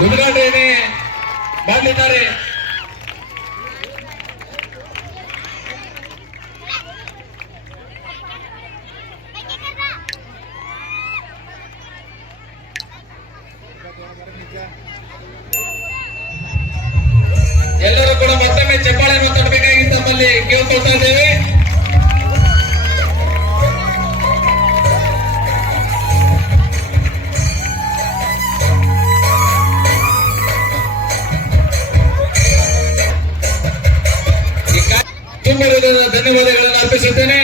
ಉದ್ಘಾಟನೆ ಮಾಡಲಿದ್ದಾರೆ ಎಲ್ಲರೂ ಕೂಡ ಮತ್ತೊಮ್ಮೆ ಚಪ್ಪಾಳೆಯನ್ನು ತಟ್ಟಬೇಕಾಗಿ ತಮ್ಮಲ್ಲಿ ಕೇಳ್ಕೊಳ್ತಾ ಇದ್ದೇವೆ ಹೃದಯದ ಧನ್ಯವಾದಗಳನ್ನು ಅರ್ಪಿಸುತ್ತೇನೆ.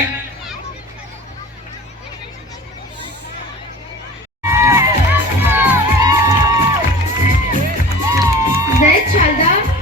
Zed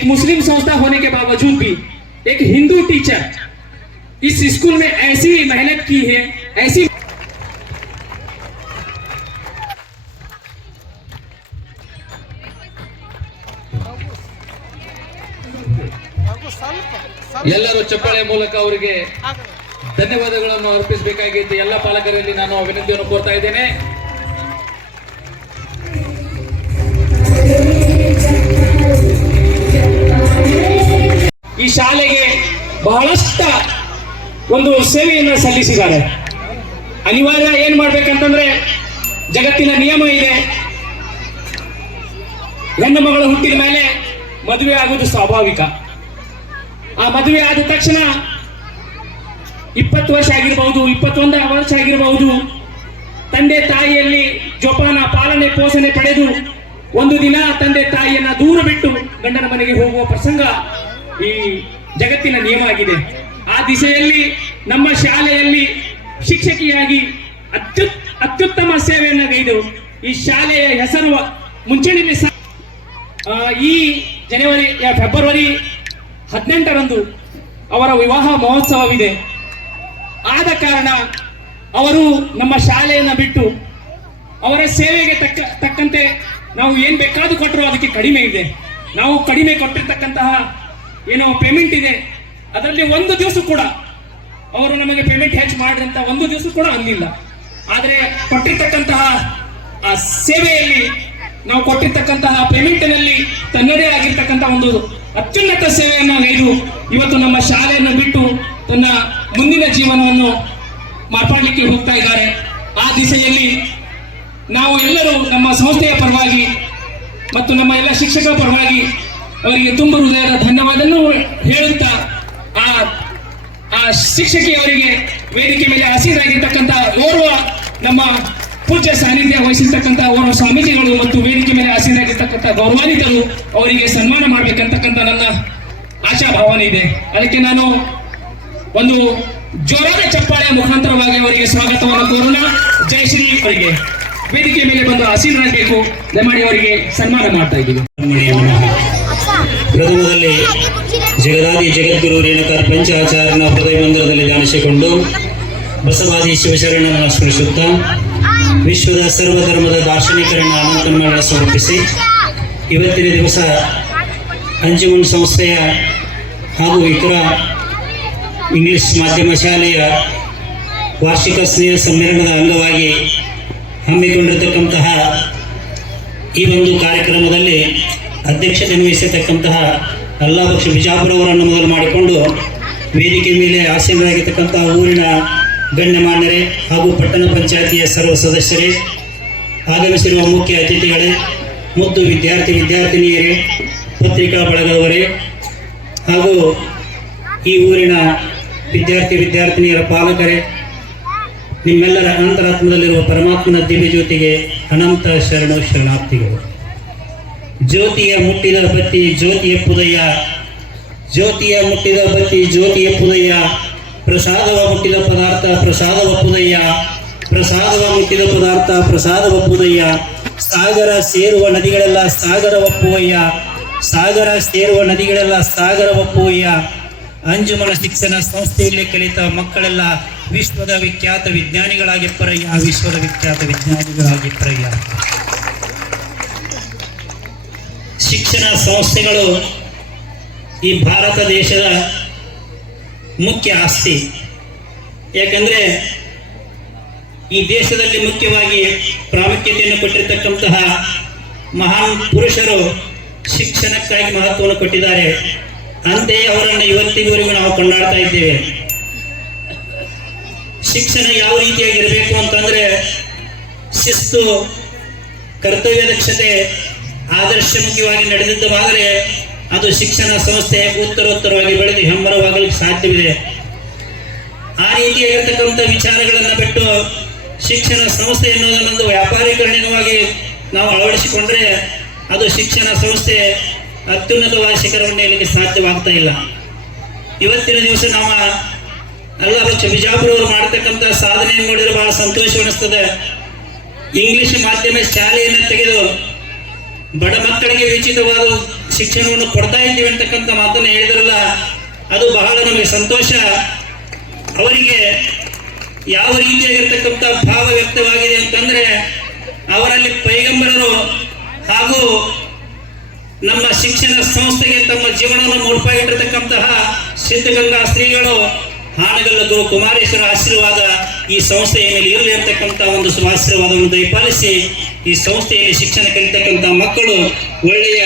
एक मुस्लिम संस्था होने के बावजूद भी एक हिंदू टीचर इस स्कूल में ऐसी मेहनत की है ऐसी ಎಲ್ಲರೂ ಚಪ್ಪಾಳೆ ಮೂಲಕ ಅವರಿಗೆ ಧನ್ಯವಾದಗಳನ್ನು ಅರ್ಪಿಸಬೇಕಾಗಿತ್ತು ಎಲ್ಲ ಪಾಲಕರಲ್ಲಿ ನಾನು ವಿನಂತಿಯನ್ನು ಕೋರ್ತಾ ಇದ್ದೇನೆ ಈ ಶಾಲೆಗೆ ಬಹಳಷ್ಟ ಒಂದು ಸೇವೆಯನ್ನ ಸಲ್ಲಿಸಿದ್ದಾರೆ. ಅನಿವಾರ್ಯ ಏನ್ ಮಾಡ್ಬೇಕಂತಂದ್ರೆ ಜಗತ್ತಿನ ನಿಯಮ ಇದೆ. ಹೆಣ್ಣು ಮಗಳು ಹುಟ್ಟಿದ ಮೇಲೆ ಮದುವೆ ಆಗುವುದು ಸ್ವಾಭಾವಿಕ. ಆ ಮದುವೆ ಆದ ತಕ್ಷಣ ಇಪ್ಪತ್ತು ವರ್ಷ ಆಗಿರಬಹುದು, ಇಪ್ಪತ್ತೊಂದು ವರ್ಷ ಆಗಿರಬಹುದು, ತಂದೆ ತಾಯಿಯಲ್ಲಿ ಜೋಪಾನ ಪಾಲನೆ ಪೋಷಣೆ ಪಡೆದು ಒಂದು ದಿನ ತಂದೆ ತಾಯಿಯನ್ನ ದೂರ ಬಿಟ್ಟು ಗಂಡನ ಮನೆಗೆ ಹೋಗುವ ಪ್ರಸಂಗ ಈ ಜಗತ್ತಿನ ನಿಯಮ ಆಗಿದೆ. ಆ ದಿಸೆಯಲ್ಲಿ ನಮ್ಮ ಶಾಲೆಯಲ್ಲಿ ಶಿಕ್ಷಕಿಯಾಗಿ ಅತ್ಯು ಅತ್ಯುತ್ತಮ ಸೇವೆಯನ್ನು ಗೈದು ಈ ಶಾಲೆಯ ಹೆಸರು ಆ, ಈ ಜನವರಿ ಫೆಬ್ರವರಿ ಹದಿನೆಂಟರಂದು ಅವರ ವಿವಾಹ ಮಹೋತ್ಸವವಿದೆ. ಆದ ಕಾರಣ ಅವರು ನಮ್ಮ ಶಾಲೆಯನ್ನು ಬಿಟ್ಟು ಅವರ ಸೇವೆಗೆ ತಕ್ಕ ತಕ್ಕಂತೆ ನಾವು ಏನು ಬೇಕಾದ್ರೂ ಕೊಟ್ಟರು ಅದಕ್ಕೆ ಕಡಿಮೆ ಇದೆ. ನಾವು ಕಡಿಮೆ ಕೊಟ್ಟಿರ್ತಕ್ಕಂತಹ ಏನೋ ಪೇಮೆಂಟ್ ಇದೆ. ಅದರಲ್ಲಿ ಒಂದು ದಿವಸ ಕೂಡ ಅವರು ನಮಗೆ ಪೇಮೆಂಟ್ ಹೆಚ್ಚು ಮಾಡ್ರಿ ಅಂತ ಒಂದು ದಿವಸ ಕೂಡ ಅಂದಿಲ್ಲ ಆದರೆ ಕೊಟ್ಟಿರ್ತಕ್ಕಂತಹ ಆ ಸೇವೆಯಲ್ಲಿ ನಾವು ಕೊಟ್ಟಿರ್ತಕ್ಕಂತಹ ಪೇಮೆಂಟ್ನಲ್ಲಿ ತನ್ನದೇ ಆಗಿರ್ತಕ್ಕಂತಹ ಒಂದು ಅತ್ಯುನ್ನತ ಸೇವೆಯನ್ನು ನೀಡು ಇವತ್ತು ನಮ್ಮ ಶಾಲೆಯನ್ನು ಬಿಟ್ಟು ತನ್ನ ಮುಂದಿನ ಜೀವನವನ್ನು ಮಾರ್ಪಾಡಲಿಕ್ಕೆ ಹೋಗ್ತಾ ಇದ್ದಾರೆ. ಆ ದಿಸೆಯಲ್ಲಿ ನಾವು ಎಲ್ಲರೂ ನಮ್ಮ ಸಂಸ್ಥೆಯ ಪರವಾಗಿ ಮತ್ತು ನಮ್ಮ ಎಲ್ಲ ಶಿಕ್ಷಕರ ಪರವಾಗಿ ಅವರಿಗೆ ತುಂಬ ಹೃದಯದ ಧನ್ಯವಾದವನ್ನು ಹೇಳುತ್ತಾ, ಆ ಆ ಶಿಕ್ಷಕಿಯವರಿಗೆ ವೇದಿಕೆ ಮೇಲೆ ಹಸಿರಾಗಿರ್ತಕ್ಕಂಥ ಓರ್ವ ನಮ್ಮ ಪೂಜ್ಯ ಸಾನ್ನಿಧ್ಯ ವಹಿಸಿರ್ತಕ್ಕಂಥ ಓರ್ವ ಸ್ವಾಮೀಜಿಗಳು ಮತ್ತು ವೇದಿಕೆ ಮೇಲೆ ಹಸಿರಾಗಿರ್ತಕ್ಕಂಥ ಗೌರವಾನ್ವಿತರು ಅವರಿಗೆ ಸನ್ಮಾನ ಮಾಡಬೇಕಂತಕ್ಕಂಥ ನನ್ನ ಆಶಾ ಭಾವನೆ ಇದೆ. ಅದಕ್ಕೆ ನಾನು ಒಂದು ಜೋರಾದ ಚಪ್ಪಾಳೆ ಮುಖಾಂತರವಾಗಿ ಅವರಿಗೆ ಸ್ವಾಗತವನ್ನು ಕೋರೋಣ. ಜಯ ಶ್ರೀ ಅವರಿಗೆ. ವೇದಿಕೆ ಮೇಲೆ ಬಂದು ಹಸಿರಾಗಬೇಕು ದಯಮಾಡಿ ಅವರಿಗೆ ಸನ್ಮಾನ ಮಾಡ್ತಾ ಇದ್ದೀವಿ. ಪ್ರಥಮದಲ್ಲಿ ಜಗದಾದಿ ಜಗದ್ಗುರು ರೇಣುಕಾರ್ ಪಂಚಾಚಾರ್ಯನ ಹೃದಯ ಮಂದಿರದಲ್ಲಿ ಕಾಣಿಸಿಕೊಂಡು ಬಸವಾದಿ ಶಿವಶರಣನ ಸ್ಮರಿಸುತ್ತಾ ವಿಶ್ವದ ಸರ್ವಧರ್ಮದ ದಾರ್ಶನಿಕರನ್ನು ಅನಂತನಗಳನ್ನು ಸಮರ್ಪಿಸಿ ಇವತ್ತಿನ ದಿವಸ ಅಂಜುಮನ್ ಸಂಸ್ಥೆಯ ಹಾಗೂ ಇತರ ಇಂಗ್ಲಿಷ್ ಮಾಧ್ಯಮ ಶಾಲೆಯ ವಾರ್ಷಿಕ ಸ್ನೇಹ ಸಮ್ಮೇಳನದ ಅಂಗವಾಗಿ ಹಮ್ಮಿಕೊಂಡಿರತಕ್ಕಂತಹ ಈ ಒಂದು ಕಾರ್ಯಕ್ರಮದಲ್ಲಿ ಅಧ್ಯಕ್ಷತೆ ವಹಿಸಿರ್ತಕ್ಕಂತಹ ಅಲ್ಲಾಬಕ್ಷ ಬಿಜಾಪುರ ಅವರನ್ನು ಮೊದಲು ಮಾಡಿಕೊಂಡು ವೇದಿಕೆ ಮೇಲೆ ಆಸೀನರಾಗಿರ್ತಕ್ಕಂತಹ ಊರಿನ ಗಣ್ಯಮಾನ್ಯರೇ ಹಾಗೂ ಪಟ್ಟಣ ಪಂಚಾಯತಿಯ ಸರ್ವ ಸದಸ್ಯರೇ, ಆಗಮಿಸಿರುವ ಮುಖ್ಯ ಅತಿಥಿಗಳೇ ಮತ್ತು ವಿದ್ಯಾರ್ಥಿ ವಿದ್ಯಾರ್ಥಿನಿಯರೇ, ಪತ್ರಿಕಾ ಬಳಗದವರೇ ಹಾಗೂ ಈ ಊರಿನ ವಿದ್ಯಾರ್ಥಿ ವಿದ್ಯಾರ್ಥಿನಿಯರ ಪಾಲಕರೇ, ನಿಮ್ಮೆಲ್ಲರ ಅಂತರಾತ್ಮದಲ್ಲಿರುವ ಪರಮಾತ್ಮನ ದಿವ್ಯ ಜ್ಯೋತಿಗೆ ಅನಂತ ಶರಣ ಶರಣಾರ್ಥಿಗಳು. ಜ್ಯೋತಿಯ ಮುಟ್ಟಿದ ಬತ್ತಿ ಜ್ಯೋತಿಯ ಪುದಯ್ಯ ಜ್ಯೋತಿಯ ಮುಟ್ಟಿದ ಬತ್ತಿ ಜ್ಯೋತಿಯ ಪುದಯ್ಯ ಪ್ರಸಾದವ ಮುಟ್ಟಿದ ಪದಾರ್ಥ ಪ್ರಸಾದವ ಪುದಯ್ಯ ಪ್ರಸಾದವ ಮುಟ್ಟಿದ ಪದಾರ್ಥ ಪ್ರಸಾದವ ಪುದಯ್ಯ ಸಾಗರ ಸೇರುವ ನದಿಗಳೆಲ್ಲ ಸಾಗರ ಒಪ್ಪುವಯ್ಯ ಸಾಗರ ಸೇರುವ ನದಿಗಳೆಲ್ಲ ಸಾಗರ ಒಪ್ಪುವಯ್ಯ ಅಂಜುಮನ ಶಿಕ್ಷಣ ಸಂಸ್ಥೆಯಲ್ಲಿ ಕಲಿತ ಮಕ್ಕಳೆಲ್ಲ ವಿಶ್ವದ ವಿಖ್ಯಾತ ವಿಜ್ಞಾನಿಗಳಾಗಿ ಪರಯ್ಯ. ವಿಶ್ವದ ವಿಖ್ಯಾತ ವಿಜ್ಞಾನಿಗಳಾಗಿ ಶಿಕ್ಷಣ ಸಂಸ್ಥೆಗಳು ಈ ಭಾರತ ದೇಶದ ಮುಖ್ಯ ಆಸ್ತಿ. ಯಾಕಂದ್ರೆ ಈ ದೇಶದಲ್ಲಿ ಮುಖ್ಯವಾಗಿ ಪ್ರಾಮುಖ್ಯತೆಯನ್ನು ಕೊಟ್ಟಿರ್ತಕ್ಕಂತಹ ಮಹಾನ್ ಪುರುಷರು ಶಿಕ್ಷಣಕ್ಕಾಗಿ ಮಹತ್ವವನ್ನು ಕೊಟ್ಟಿದ್ದಾರೆ. ಅಂತೆಯೇ ಅವರನ್ನು ಇವತ್ತಿನವರೆಗೂ ನಾವು ಕೊಂಡಾಡ್ತಾ ಇದ್ದೇವೆ. ಶಿಕ್ಷಣ ಯಾವ ರೀತಿಯಾಗಿರಬೇಕು ಅಂತಂದ್ರೆ ಶಿಸ್ತು ಕರ್ತವ್ಯ ದಕ್ಷತೆ ಆದರ್ಶಮುಖವಾಗಿ ನಡೆದಿದ್ದವಾದರೆ ಅದು ಶಿಕ್ಷಣ ಸಂಸ್ಥೆ ಉತ್ತರೋತ್ತರವಾಗಿ ಬೆಳೆದು ಹೆಮ್ಮರವಾಗಲು ಸಾಧ್ಯವಿದೆ. ಆ ರೀತಿಯಾಗಿರ್ತಕ್ಕಂಥ ವಿಚಾರಗಳನ್ನು ಬಿಟ್ಟು ಶಿಕ್ಷಣ ಸಂಸ್ಥೆ ಎನ್ನುವುದನ್ನೊಂದು ವ್ಯಾಪಾರೀಕರಣವಾಗಿ ನಾವು ಅಳವಡಿಸಿಕೊಂಡ್ರೆ ಅದು ಶಿಕ್ಷಣ ಸಂಸ್ಥೆ ಅತ್ಯುನ್ನತವಾದ ಶಿಖರವನ್ನು ಸಾಧ್ಯವಾಗ್ತಾ ಇಲ್ಲ. ಇವತ್ತಿನ ದಿವಸ ನಮ್ಮ ಬಿಜಾಪುರ ಅವರು ಮಾಡತಕ್ಕಂಥ ಸಾಧನೆಯನ್ನು ನೋಡಿದ್ರೆ ಬಹಳ ಸಂತೋಷವೆನಿಸ್ತದೆ. ಇಂಗ್ಲಿಷ್ ಮಾಧ್ಯಮ ಶಾಲೆಯನ್ನು ತೆಗೆದು ಬಡ ಮಕ್ಕಳಿಗೆ ಉಚಿತವಾದ ಶಿಕ್ಷಣವನ್ನು ಕೊಡ್ತಾ ಇದ್ದೀವಿ ಅಂತಕ್ಕಂಥ ಮಾತನ್ನು ಹೇಳಿದ್ರಲ್ಲ, ಅದು ಬಹಳ ನಮಗೆ ಸಂತೋಷ. ಅವರಿಗೆ ಯಾವ ರೀತಿಯಾಗಿರ್ತಕ್ಕಂಥ ಭಾವ ವ್ಯಕ್ತವಾಗಿದೆ ಅಂತಂದ್ರೆ, ಅವರಲ್ಲಿ ಪೈಗಂಬರರು ಹಾಗೂ ನಮ್ಮ ಶಿಕ್ಷಣ ಸಂಸ್ಥೆಗೆ ತಮ್ಮ ಜೀವನವನ್ನು ಮುಡ್ಪಾಗಿಟ್ಟಿರ್ತಕ್ಕಂತಹ ಸಿದ್ಧಗಂಗಾ ಶ್ರೀಗಳು ಹಾನಗಲ್ಲ ಗುರು ಕುಮಾರೇಶ್ವರ ಆಶೀರ್ವಾದ ಈ ಸಂಸ್ಥೆಯ ಮೇಲೆ ಇರಲಿ ಅಂತಕ್ಕಂಥ ಒಂದು ಆಶೀರ್ವಾದವನ್ನು ದಯಪಾಲಿಸಿ ಈ ಸಂಸ್ಥೆಯಲ್ಲಿ ಶಿಕ್ಷಣ ಕಲಿತಕ್ಕಂಥ ಮಕ್ಕಳು ಒಳ್ಳೆಯ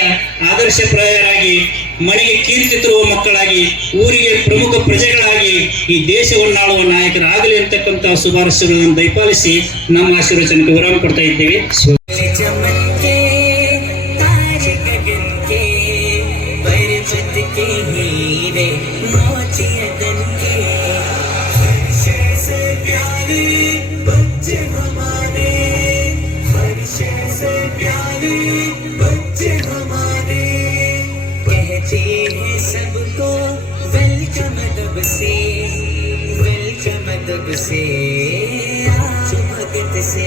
ಆದರ್ಶಪ್ರಾಯರಾಗಿ ಮನೆಗೆ ಕೀರ್ತಿ ತರುವ ಮಕ್ಕಳಾಗಿ, ಊರಿಗೆ ಪ್ರಮುಖ ಪ್ರಜೆಗಳಾಗಿ ಈ ದೇಶವನ್ನಾಳುವ ನಾಯಕರಾಗಲಿ ಅಂತಕ್ಕಂಥ ಶುಭಾರಸ್ಯಗಳನ್ನು ದಯಪಾಲಿಸಿ ನಮ್ಮ ಆಶೀರ್ವಚನಕ್ಕೆ ವಿರಾಮ ಕೊಡ್ತಾ ಇದ್ದೇವೆ. से आज भगत से